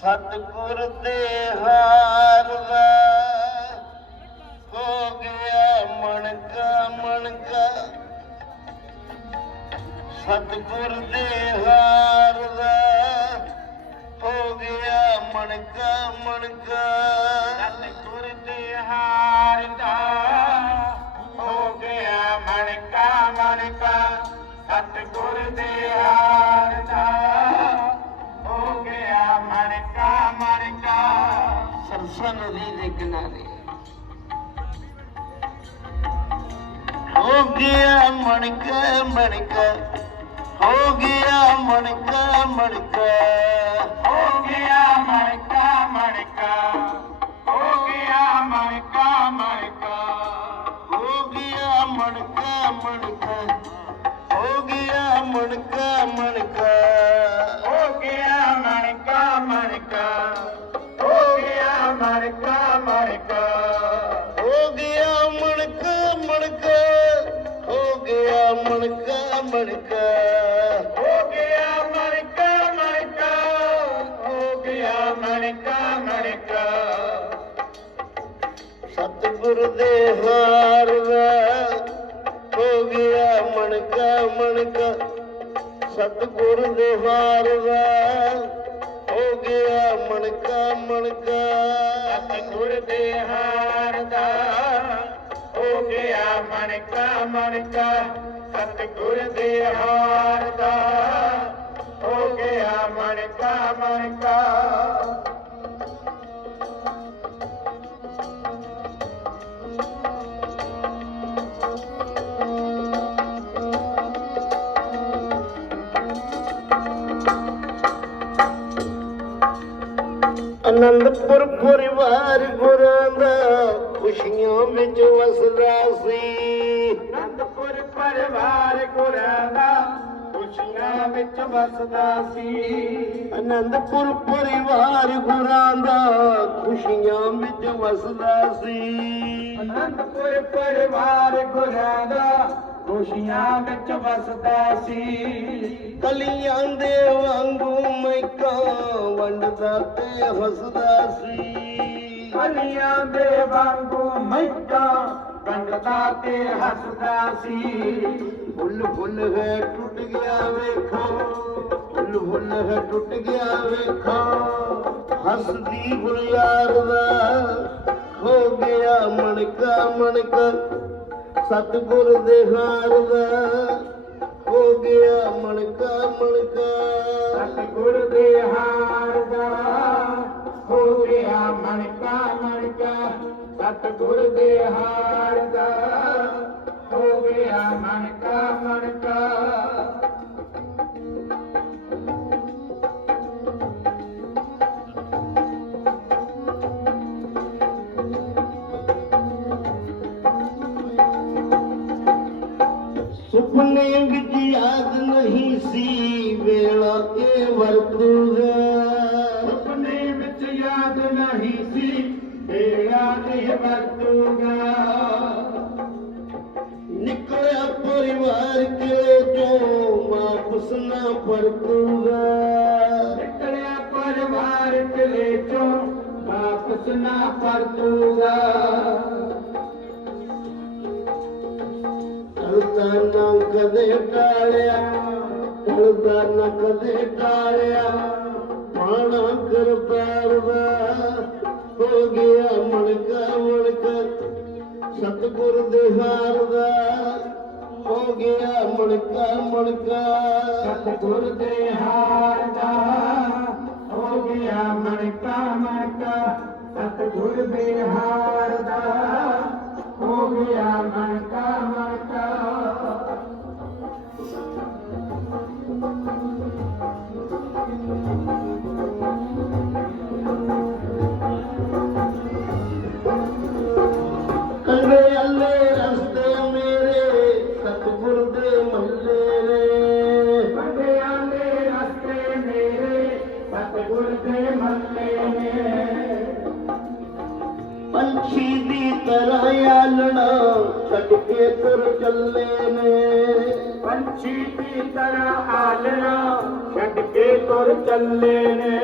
ਸਤਗੁਰ ਦੇ ਹਾਰ ਵੈ। ਹੋ ਗਿਆ ਮਣਕਾ ਮਣਕਾ। ਸਤਗੁਰ ਦੇ ਹਾਰ ਵੈ। ਹੋ ਗਿਆ ਮਨ ਮਣਕਾ। ਸਤਗੁਰ ਦੇ ਹਾਰ ਦਾ ਹੋ ਗਿਆ ਮਣਕਾ। ಹೋಗಿಯ ಮಣಿಕ ಮಣಿಕ ಹೋಗಿಯ ಮಣಿಕ ಮಣಿಕ ਵਾਰ ਵਾਰ ਹੋ ਗਿਆ ਮਣਕਾ ਮਣਕਾ। ਸਤਗੁਰ ਦੇ ਹਾਰ ਦਾ ਹੋ ਗਿਆ ਮਨ ਮਣਕਾ। ਸਤਗੁਰ ਦੇ ਹਾਰ ਦਾ ਹੋ ਗਿਆ ਮਨ ਮਣਕਾ। ਅਨੰਦਪੁਰ ਪਰਿਵਾਰ ਗੁਰਾਂ ਦਾ ਖੁਸ਼ੀਆਂ ਵਿੱਚ ਵਸਦਾ ਸੀ। ਅਨੰਦਪੁਰ ਪਰਿਵਾਰ ਗੁਰਾਂ ਦਾ ਖੁਸ਼ੀਆਂ ਵਿੱਚ ਵਸਦਾ ਸੀ। ਅਨੰਦਪੁਰ ਪਰਿਵਾਰ ਗੁਰਾਂ ਦਾ ਖੁਸ਼ੀਆਂ ਵਿੱਚ ਵਸਦਾ ਸੀ। ਅਨੰਦਪੁਰ ਪਰਿਵਾਰ ਗੁਰਾਂ ਦਾ ਖੁਸ਼ੀਆਂ ਵਿੱਚ ਵਸਦਾ ਸੀ। ਕਲੀਆਂ ਦੇ ਵਾਂਗੂ ਮੈਕਾਂ ਵੰਡਦਾ ਤੇ ਹੱਸਦਾ ਸੀ। ਕਲੀਆਂ ਦੇ ਵਾਂਗੂ ਮੈਕਾ ਕੰਡਦਾ ਤੇ ਹੱਸਦਾ ਸੀ। ਫੁੱਲ ਫੁੱਲ ਹੈ ਟੁੱਟ ਗਿਆ ਵੇਖੋ ਫੁੱਲ ਫੁੱਲ ਹੈ ਟੁੱਟ ਗਿਆ ਵੇਖੋ। ਹੱਸਦੀ ਗੁਲਿਆਰ ਦਾ ਹੋ ਗਿਆ ਮਣਕਾ ਮਣਕਾ ਸਤਿਗੁਰ ਦੇ ਹਾਰ ਦਾ ਹੋ ਗਿਆ ਮਣਕਾ ਮਣਕਾ। ਸਤਿਗੁਰ ਦੇ ਹਾਰ ਦਾ ਹੋ ਗਿਆ ਮਣਕਾ ਮਣਕਾ। ਸਤਿਗੁਰ ਦੇ ਹਾਰ ਦਾ ਹੋ ਗਿਆ ਮਣਕਾ ਮਣਕਾ। ਸੁਪਨੇ ਵਿੱਚ ਯਾਦ ਨਹੀਂ ਸੀ ਵੇਲਾ ਇਹ ਵਰਤੂਗਾ। ਸੁਪਨੇ ਵਿੱਚ ਯਾਦ ਨਹੀਂ ਸੀ ਬੇੜਾ ਇਹ ਵਰਤੂਗਾ। ਨਿਕਲਿਆ ਪਰਿਵਾਰ ਕੇ ਜੋ ਵਾਪਸ ਨਾ ਪਰਤੂਗਾ। ਨਿਕਲਿਆ ਪਰਿਵਾਰ ਕਿਲੇ ਚੋਂ ਵਾਪਸ ਨਾ ਪਰਤੂਗਾ। ਅਲਤਾ ਨਾ ਕਦੇ ਕਰ ਪੈਰ ਹੋ ਗਿਆ ਮਣਕਾ ਮਣਕਾ, ਸਤਿਗੁਰ ਦੇ ਹਾਰ ਦਾ, ਹੋ ਗਿਆ ਮਣਕਾ ਮਣਕਾ। ਸਤਿਗੁਰ ਦੇ ਹਾਰ ਦਾ, ਹੋ ਗਿਆ ਮਣਕਾ ਮਣਕਾ, ਸਤਿਗੁਰ ਦੇ ਹਾਰ ਦਾ, ਹੋ ਗਿਆ ਮਣਕਾ ਮਣਕਾ। ਪੰਛੀ ਤਰ੍ਹਾਂ ਆਲਣਾ ਛੱਡ ਕੇ ਤੁਰ ਚੱਲੇ ਨੇ।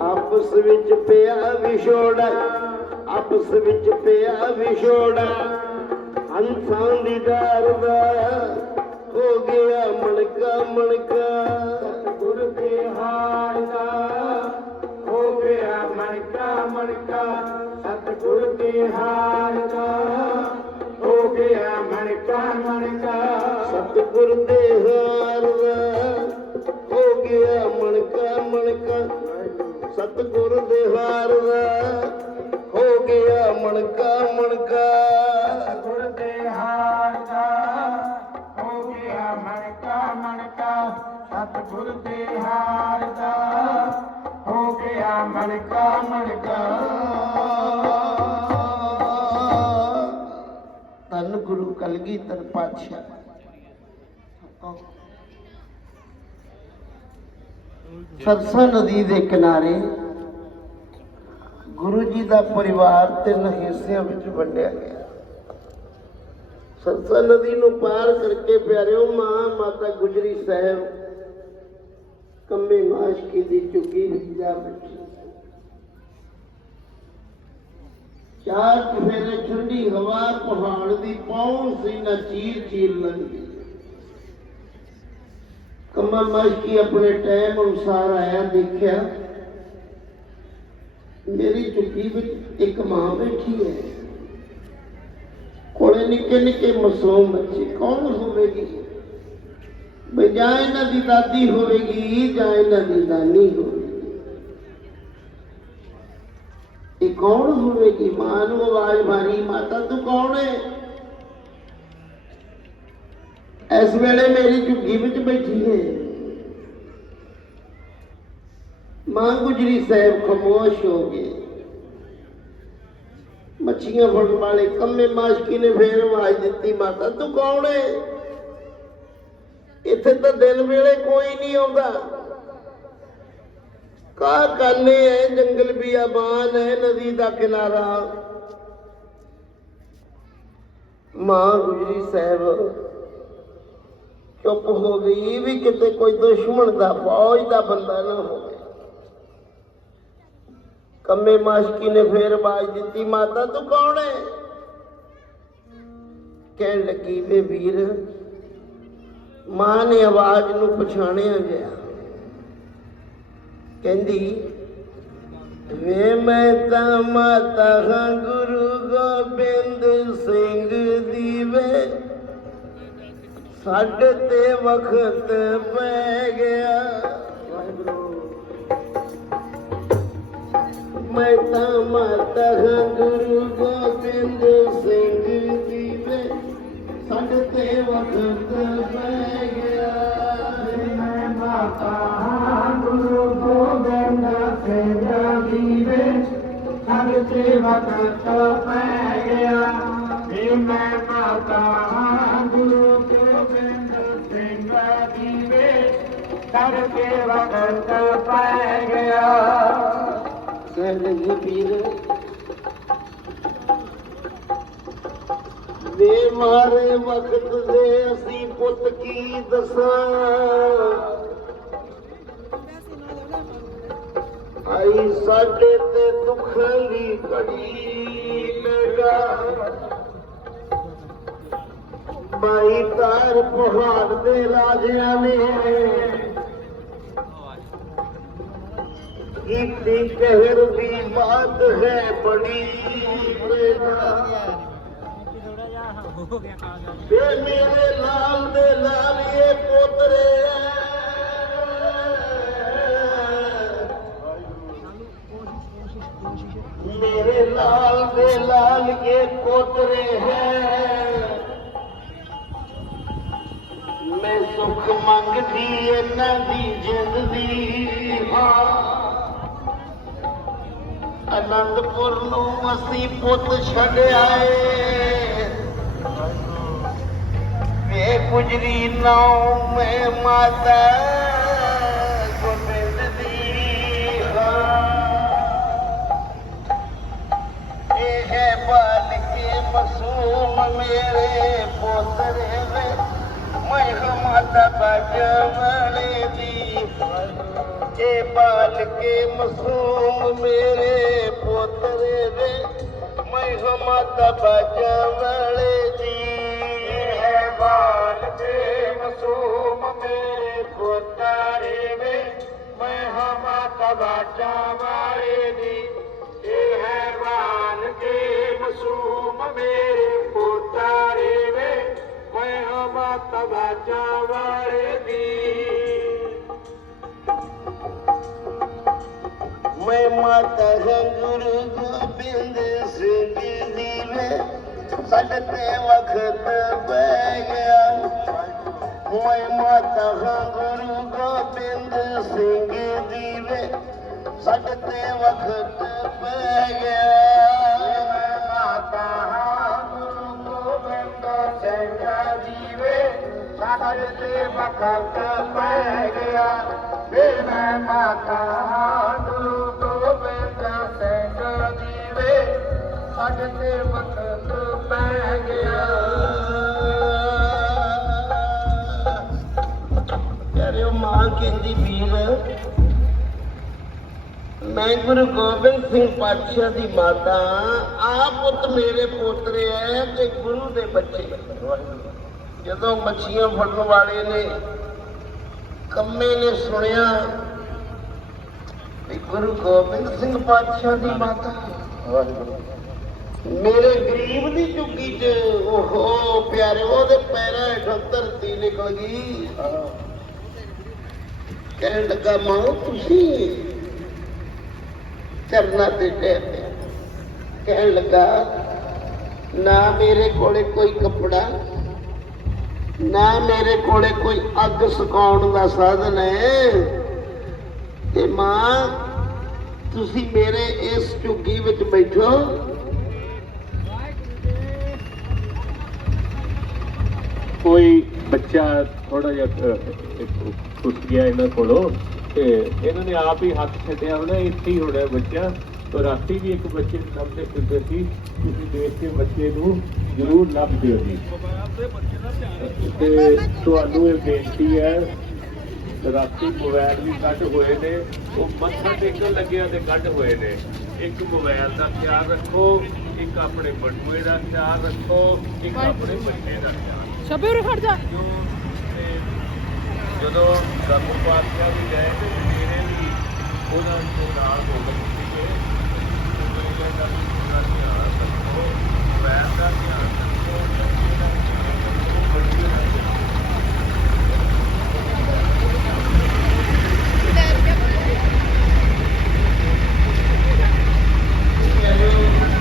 ਆਪਸ ਵਿੱਚ ਪਿਆ ਵਿਛੋੜ, ਆਪਸ ਵਿੱਚ ਪਿਆ ਵਿਛੋੜ। ਹੰਸਾਂ ਦੀ ਡਾਰ ਦਾ ਹੋ ਗਿਆ ਮਣਕਾ ਮਣਕਾ। ਗੁਰ ਦੇ ਹਾਰ ਹੋ ਗਿਆ ਮਣਕਾ ਮਣਕਾ। ਸਤਿਗੁਰ ਦੇ ਹਾਰ ਸਤਿਗੁਰ ਹੋ ਗਿਆ ਮਣਕਾ ਮਣਕਾ। ਸਤਿਗੁਰ ਦੇ ਹਾਰ ਹੋ ਗਿਆ ਮਣਕਾ ਮਣਕਾ। ਗੁਰ ਦੇ ਹੋ ਗਿਆ ਮਣਕਾ ਮਣਕਾ। ਸਤਿਗੁਰ ਦੇ ਹਾਰ ਹੋ ਗਿਆ ਮਣਕਾ ਮਣਕਾ। ਧੰਨ ਗੁਰੂ ਕਲਗੀਧਰ ਪਾਤਸ਼ਾਹ। ਸਰਸਾ ਨਦੀ ਦੇ ਕਿਨਾਰੇ ਗੁਰੂ ਜੀ ਦਾ ਪਰਿਵਾਰ ਤਿੰਨ ਹਿੱਸਿਆਂ ਵਿੱਚ ਵੰਡਿਆ ਗਿਆ। ਸਰਸਾ ਨਦੀ ਨੂੰ ਪਾਰ ਕਰਕੇ ਪਿਆਰਿਓ ਮਾਂ ਮਾਤਾ ਗੁਜਰੀ ਸਾਹਿਬ ਕੰਮੇ ਮਾਸ਼ਕੀ ਦੀ ਚੁੱਕੀ ਵਿੱਚ ਜਾ ਬੈਠੀ ਚਾਰ ਚੁਫੇਰੇ ਠੰਡੀ ਹਵਾ ਪਹਾੜ ਦੀ ਪੌਣ ਸੀ ਨਾ ਚੀਰ ਚੀਰ ਲੰਗੀ ਕੰਮਾ ਮਾਸ਼ਕੀ ਆਪਣੇ ਟਾਈਮ ਅਨੁਸਾਰ ਆਇਆ, ਦੇਖਿਆ। ਮੇਰੀ ਝੁੱਗੀ ਵਿੱਚ ਇੱਕ ਮਾਂ ਬੈਠੀ ਹੈ। ਕੋਲੇ ਨਿੱਕੇ ਨਿੱਕੇ ਮਾਸੂਮ ਬੱਚੇ, ਕੌਣ ਹੋਵੇਗੀ? ਬਈ ਜਾਂ ਇਹਨਾਂ ਦੀ ਦਾਦੀ ਹੋਵੇਗੀ, ਜਾਂ ਇਹਨਾਂ ਦੀ ਨਾਨੀ ਹੋਵੇਗੀ। ਇਹ ਕੌਣ ਹੋਵੇਗੀ? ਮਾਂ ਨੂੰ ਆਵਾਜ਼ ਮਾਰੀ, ਮਾਤਾ, ਤੂੰ ਕੌਣ ਹੈ? ਇਸ ਵੇਲੇ ਮੇਰੀ ਝੁੱਗੀ ਵਿੱਚ ਬੈਠੀ ਹੈ ਮਾਂ ਗੁਜਰੀ ਸਾਹਿਬ ਖਮੋਸ਼ ਹੋ ਗਏ। ਮੱਛੀਆਂ ਫੜਨ ਵਾਲੇ ਕੰਮੇ ਮਾਸ਼ਕੀ ਨੇ ਫੇਰ ਆਵਾਜ਼ ਦਿੱਤੀ, ਮਾਤਾ, ਤੂੰ ਕੌਣ ਹੈ ਇੱਥੇ ਤਾਂ ਦਿਨ ਵੇਲੇ ਕੋਈ ਨਹੀਂ ਆਉਂਦਾ। ਕਾ ਕਾਨੇ ਹੈ ਜੰਗਲ ਬਿਆਬਾਨ ਹੈ ਨਦੀ ਦਾ ਕਿਨਾਰਾ। ਮਾਂ ਗੁਜਰੀ ਸਾਹਿਬ ਚੁੱਪ ਹੋ ਗਈ ਵੀ ਕਿਤੇ ਕੋਈ ਦੁਸ਼ਮਣ ਦਾ ਫੌਜ ਦਾ ਬੰਦਾ ਨਾ ਹੋਵੇ। ਕੰਮੇ ਮਾਸ਼ਕੀ ਨੇ ਫੇਰ ਆਵਾਜ਼ ਦਿੱਤੀ, ਮਾਤਾ, ਤੂੰ ਕੌਣ ਹੈ ਕਹਿਣ ਲੱਗੀ ਵੇ ਵੀਰ। ਮਾਂ ਨੇ ਆਵਾਜ਼ ਨੂੰ ਪਛਾਣਿਆ ਗਿਆ ਕਹਿੰਦੀ, ਵੇ ਮੈਂ ਤਾਂ ਮਾਤਾ ਹਾਂ ਗੁਰੂ ਗੋਬਿੰਦ ਸਿੰਘ ਦੀ ਵੇ ਸਾਡੇ ਤੇ ਵਕਤ ਪੈ ਗਿਆ। ਮੈਂ ਤਾਂ ਮਾਤਾ ਗੁਰੂ ਗੋਬਿੰਦ ਸਿੰਘ ਜੀ ਵੇ ਸਾਡੇ ਤੇ ਵਕਤ ਪੈ ਗਿਆ। ਮੈਂ ਮਾਤਾ ਗੁਰੂ ਗੋਬਿੰਦ ਸਿੰਘ ਜੀ ਵੇ ਸਭ ਤੇ ਵਕਤ ਪੈ ਗਿਆ। ਮੈਂ ਮਾਤਾ ਸਭ ਵਕਤ ਪੈ ਗਿਆ ਕਹਿਣ ਲੱਗੇ ਵੀਰ ਵੇ ਮਾਰੇ ਵਕਤ ਦੇ ਅਸੀਂ ਪੁੱਤ ਕੀ ਦੱਸਾਂ ਆਈ ਸਾਡੇ ਤੇ ਦੁੱਖਾਂ ਦੀ ਘੜੀ ਲਗਾ ਬਾਈ ਤਾਰ ਪਹਾੜ ਦੇ ਰਾਜਿਆਂ ਨੇ ਇਤਨੀ ਕਹਿਰ ਦੀ ਬਾਤ ਹੈ ਬੜੀ ਬੇ ਮੇਰੇ ਲਾਲ ਦੇ ਲਾਲੀਏ ਪੋਤਰੇ ਮੇਰੇ ਲਾਲ ਦੇ ਲਾਲ ਕੇ ਪੋਤਰੇ ਹੈ। ਮੈਂ ਸੁਖ ਮੰਗਦੀ, ਇਹਨਾਂ ਦੀ ਜ਼ਿੰਦਗੀ ਹਾਂ। ਅਨੰਦਪੁਰ ਨੂੰ ਅਸੀਂ ਪੁੱਤ ਛੱਡ ਆਏ ਵੇ ਗੁਜਰੀ ਨਾਉ ਮੈਂ ਮਾਤਾ ਗੋਬਿੰਦ ਦੀ ਹਾਂ ਇਹ ਹੈ ਬਾਲਕੇ ਮਸੂਮ ਮੇਰੇ ਪੋਤਰੇ ਵੇ ਮੈਂ ਹਾਂ ਮਾਤਾ ਬਜਵਲੇ ਦੀ मसूमेर पते बचा मसूमे पे में हमा तेवीहाने मसूमेरे पे वे में त बचा जी। ਮੈਂ ਮਾਤਾ ਗੁਰੂ ਗੋਬਿੰਦ ਸਿੰਘ ਦੀ ਵੇ ਸਾਡੇ ਤੇ ਵਕਤ ਬੈ ਗਿਆ। ਮੈਂ ਮਾਤਾ ਗੁਰੂ ਗੋਬਿੰਦ ਸਿੰਘ ਦੀ ਵੇ ਸਾਡੇ ਤੇ ਵਕਤ ਬੈ ਗਿਆ। ਮਾਤਾ ਗੁਰੂ ਗੋਬਿੰਦ ਸਿੰਘ ਜੀ ਵੇ ਸਾਡੇ ਤੇ ਵਕਤ ਪੈ ਗਿਆ। ਵੇ ਮੈਂ ਮਾਤਾ ਸਾਡੇ ਤੇ ਵਕਤ ਪੈ ਗਿਆ। ਪਿਆਰਿਓ ਮਾਂ ਕਹਿੰਦੀ ਵੀਰ, ਮੈਂ ਗੁਰੂ ਗੋਬਿੰਦ ਸਿੰਘ ਪਾਤਸ਼ਾਹ ਦੀ ਮਾਤਾ ਆ ਪੁੱਤ ਮੇਰੇ ਪੋਤਰੇ ਐ ਤੇ ਗੁਰੂ ਦੇ ਬੱਚੇ। ਜਦੋਂ ਮੱਛੀਆਂ ਫੜਨ ਵਾਲੇ ਨੇ, ਕੰਮੇ ਨੇ ਸੁਣਿਆ ਵੀ ਗੁਰੂ ਗੋਬਿੰਦ ਸਿੰਘ ਪਾਤਸ਼ਾਹ ਦੀ ਮਾਤਾ। ਮੇਰੇ ਗਰੀਬ ਦੀ ਝੁੱਗੀ 'ਚ, ਓਹੋ ਪਿਆਰੇ, ਉਹਦੇ ਪੈਰਾਂ ਹੇਠੋਂ ਧਰਤੀ ਨਿਕਲ ਗਈ। ਕਹਿਣ ਲੱਗਾ, ਮਾਂ, ਤੁਸੀਂ ਚਰਨਾ ਤੇ ਟਹਿ ਕਹਿਣ ਲੱਗਾ, ਨਾ ਮੇਰੇ ਕੋਲੇ ਕੋਈ ਕੱਪੜਾ, ਨਾ ਮੇਰੇ ਕੋਲੇ ਕੋਈ ਅੱਗ ਸੁਕਾਉਣ ਦਾ ਸਾਧਨ ਹੈ। ਤੇ ਮਾਂ, ਤੁਸੀਂ ਮੇਰੇ ਇਸ ਝੁੱਗੀ ਵਿੱਚ ਬੈਠੋ। ਕੋਈ ਬੱਚਾ ਥੋੜਾ ਜਿਹਾ ਅਹ, ਗਿਆ ਇਹਨਾਂ ਕੋਲੋਂ ਤੇ ਇਹਨਾਂ ਨੇ ਆਪ ਹੀ ਹੱਥ ਛੱਡਿਆ ਉਹਨੇ ਇੱਥੇ ਹੀ ਹੋਣਾ ਬੱਚਾ। ਤੇ ਰਾਤੀ ਵੀ ਇੱਕ ਬੱਚੇ ਨੂੰ ਲੱਭਦੇ ਫਿਰਦੇ ਸੀ ਤੁਸੀਂ ਦੇਖ ਕੇ ਬੱਚੇ ਨੂੰ ਜ਼ਰੂਰ ਲੱਭ ਦਿਓ ਜੀ। ਤੇ ਤੁਹਾਨੂੰ ਇਹ ਬੇਨਤੀ ਹੈ ਰਾਤੀ ਮੋਬਾਈਲ ਵੀ ਕੱਢ ਹੋਏ ਨੇ ਉਹ ਮੱਥਾ ਟੇਕਣ ਲੱਗਿਆ ਤੇ ਕੱਢ ਹੋਏ ਨੇ। ਇੱਕ ਮੋਬਾਈਲ ਦਾ ਖਿਆਲ ਰੱਖੋ ਇੱਕ ਆਪਣੇ ਬਟੂਏ ਦਾ ਖਿਆਲ ਰੱਖੋ ਇੱਕ ਆਪਣੇ ਬੱਚੇ ਦਾ ਖਿਆਲ ਸ਼ਬੇ ਉਰੇ ਖੜ ਜਾ। ਜੋ ਤੇ ਜਦੋਂ ਗੰਗੂ ਪਾਤਸ਼ਾਹ ਵੀ ਗਏ ਤੇ ਮੇਰੇ ਵੀ ਉਹਨਾਂ ਦੇ ਨਾਲ ਹੋ ਗਏ ਸੀਗੇ ਮੈਨੂੰ ਕਹਿੰਦਾ ਵੀ ਉਹਨਾਂ ਦੀ ਆਣਾ ਸਭ ਤੋਂ ਵੈਨ ਦਾ ਧਿਆਨ ਰੱਖੋ ਉਹ ਬੜੀ ਉਹਨਾਂ ਦੀ Thank you.